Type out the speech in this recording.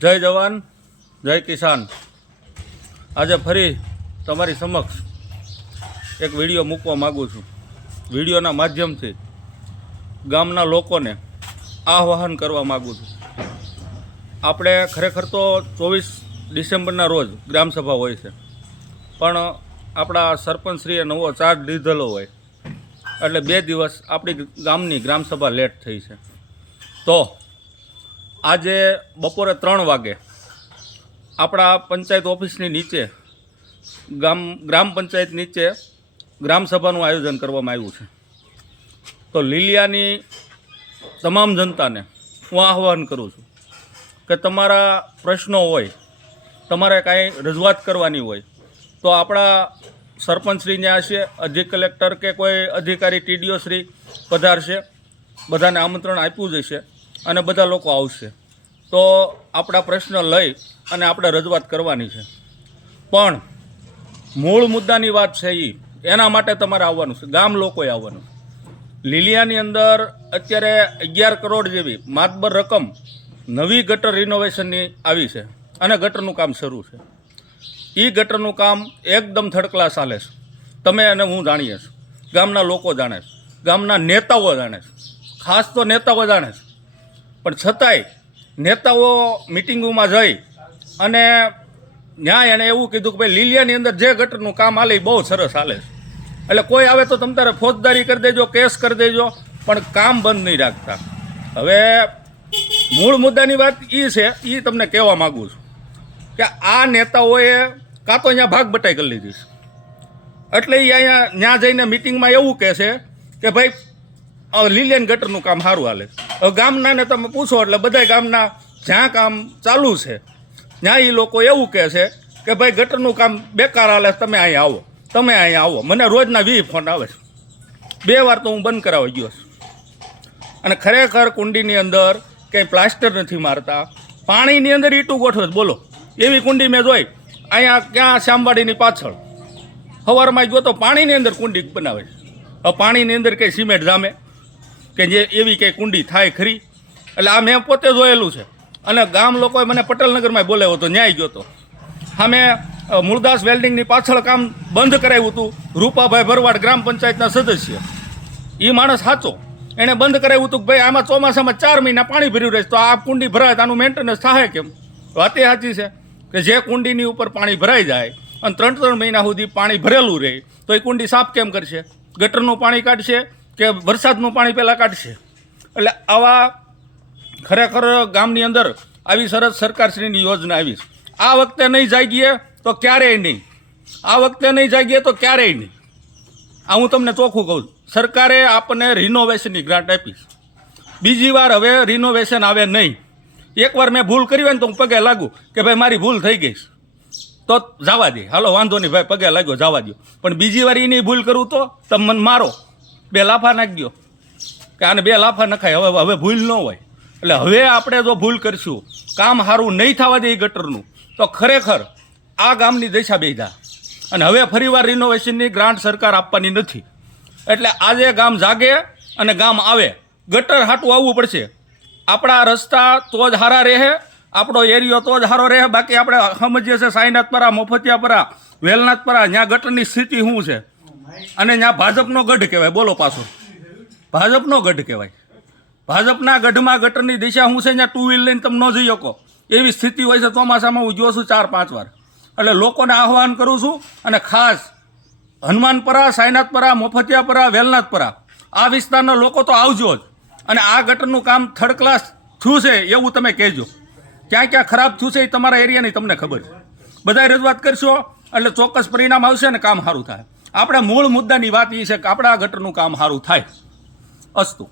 જય જવાન જય કિસાન। આજે ફરી તમારી સમક્ષ એક વિડીયો મૂકવા માગું છું। વિડીયોના માધ્યમથી ગામના લોકોને આહ્વાન કરવા માગું છું। આપણે ખરેખર તો 24 ડિસેમ્બરના રોજ ગ્રામસભા હોય છે, પણ આપણા સરપંચશ્રીએ નવો ચાર્જ લીધેલો હોય એટલે 2 દિવસ આપણી ગામની ગ્રામસભા લેટ થઈ છે। તો આજે બપોરે 3 વાગે આપણા પંચાયત ઓફિસની નીચે ગ્રામ પંચાયત નીચે ગ્રામસભાનું આયોજન કરવામાં આવ્યું છે। તો લીલિયાની તમામ જનતાને હું આહ્વાન કરું છું કે તમારા પ્રશ્નો હોય, તમારે કાંઈ રજૂઆત કરવાની હોય તો આપણા સરપંચશ્રી ત્યાં હશે, અધિક કલેક્ટર કે કોઈ અધિકારી ટીડીઓ શ્રી પધારશે, બધાને આમંત્રણ આપ્યું જશે અને બધા લોકો આવશે। તો આપણા પ્રશ્ન લઈ અને આપણે રજૂઆત કરવાની છે, પણ મૂળ મુદ્દાની વાત છે એના માટે તમારે આવવાનું છે, ગામ લોકોએ આવવાનું છે। લીલિયાની અંદર અત્યારે 11 કરોડ જેવી માતબર રકમ નવી ગટર રિનોવેશનની આવી છે અને ગટરનું કામ શરૂ છે। એ ગટરનું કામ એકદમ થર્ડ ક્લાસ ચાલે છે। તમે અને હું જાણીએ છીએ, ગામના લોકો જાણે છે, ગામના નેતાઓ જાણે છે, ખાસ તો નેતાઓ જાણે છે, પણ છતાંય નેતાઓ મિટિંગોમાં જઈ અને ન્યાય એને એવું કીધું કે ભાઈ લીલિયાની અંદર જે ગટરનું કામ હાલે એ બહુ સરસ હાલે છે, એટલે કોઈ આવે તો તમે તારે ફોજદારી કરી દેજો, કેસ કરી દેજો, પણ કામ બંધ નહીં રાખતા। હવે મૂળ મુદ્દાની વાત એ છે, એ તમને કહેવા માગું છું કે આ નેતાઓએ કાં તો અહીંયા ભાગ બટાઈ કરી લીધી છે, એટલે એ અહીંયા ત્યાં જઈને મિટિંગમાં એવું કહે છે કે ભાઈ લીલિયન ગટરનું કામ સારું હાલે। હવે ગામનાને તમે પૂછો એટલે બધા ગામના જ્યાં કામ ચાલુ છે ત્યાં એ લોકો એવું કહે છે કે ભાઈ ગટરનું કામ બેકાર હાલે, તમે અહીંયા આવો, તમે અહીંયા આવો। મને રોજના 20 ફોન આવે છે, 2 વાર તો હું બંધ કરાવી ગયો છું। અને ખરેખર કુંડીની અંદર કંઈ પ્લાસ્ટર નથી મારતા, પાણીની અંદર ઈટું ગોઠવે છે, બોલો એવી કુંડી મેં જોઈ અહીંયા ક્યાં શ્યામવાડીની પાછળ સવારમાં જો તો પાણીની અંદર કુંડી બનાવે છે। હવે પાણીની અંદર કંઈ સિમેન્ટ જામે કે જે એવી કંઈ કુંડી થાય ખરી? એટલે આ મેં પોતે જોયેલું છે અને ગામ લોકોએ મને પટેલનગરમાં બોલાવ્યો હતો, ન્યાય ગયો હતો। સામે મૂળદાસ વેલ્ડિંગની પાછળ કામ બંધ કરાવ્યું હતું, રૂપાભાઈ ભરવાડ ગ્રામ પંચાયતના સદસ્ય, એ માણસ સાચો, એણે બંધ કરાવ્યું હતું કે ભાઈ આમાં ચોમાસામાં 4 મહિના પાણી ભર્યું રહે તો આ કુંડી ભરાય તો આનું મેન્ટેનન્સ થાય કેમ? વાત એ સાચી છે કે જે કુંડીની ઉપર પાણી ભરાઈ જાય અને 3 મહિના સુધી પાણી ભરેલું રહે તો એ કુંડી સાફ કેમ કરશે? ગટરનું પાણી કાઢશે કે વરસાદનું પાણી પહેલાં કાઢશે? એટલે આવા ખરેખર ગામની અંદર આવી સરસ સરકારશ્રીની યોજના આવી છે। આ વખતે નહીં જાગીએ તો ક્યારેય નહીં, આ વખતે નહીં જાગીએ તો ક્યારેય નહીં। આ હું તમને ચોખ્ખું કહું છું, સરકારે આપણને રિનોવેશનની ગ્રાન્ટ આપી, બીજી વાર હવે રિનોવેશન આવે નહીં। એકવાર મેં ભૂલ કરી હોય ને તો હું પગે લાગું કે ભાઈ મારી ભૂલ થઈ ગઈ તો જવા દે, હાલો વાંધો નહીં ભાઈ, પગે લાગ્યો જવા દો, પણ બીજી વાર એની ભૂલ કરું તો તમે મને મારો, 2 લાફા નાખી દો કે આને 2 લાફા નખાય, હવે ભૂલ ન હોય। એટલે હવે આપણે જો ભૂલ કરીશું, કામ સારું નહીં થવા દે ગટરનું, તો ખરેખર આ ગામની દશા બેધા અને હવે ફરીવાર રિનોવેશનની ગ્રાન્ટ સરકાર આપવાની નથી। એટલે આજે ગામ જાગે અને ગામ આવે, ગટર હાટું આવવું પડશે। આપણા રસ્તા તો જ સારા રહે, આપણો એરિયો તો જ સારો રહે। બાકી આપણે સમજીએ છીએ સાઈનાથપરા, મફતિયાપરા, વેલનાથપરા, ત્યાં ગટરની સ્થિતિ શું છે, અને ત્યાં ભાજપનો ગઢ કહેવાય, બોલો પાછો ભાજપનો ગઢ કહેવાય। ભાજપના ગઢમાં ગટરની દિશા શું છે, ત્યાં 2 વ્હીલ લઈને તમે ન જઈ શકો એવી સ્થિતિ હોય છે। ચોમાસામાં હું જોઉં છું 4-5 વાર। એટલે લોકોને આહ્વાન કરું છું, અને ખાસ હનુમાનપરા, સાઈનાથપરા, મફતિયાપરા, વેલનાથપરા આ વિસ્તારના લોકો તો આવજો જ, અને આ ગટરનું કામ થર્ડ ક્લાસ થયું છે એવું તમે કહેજો। ક્યાં ક્યાં ખરાબ થયું છે એ તમારા એરિયાની તમને ખબર છે, બધાય રજૂઆત કરશો એટલે ચોક્કસ પરિણામ આવશે અને કામ સારું થાય। આપણે મૂળ મુદ્દાની વાત એ છે કે આપણા ગટરનું કામ સારું થાય। અસ્તુ।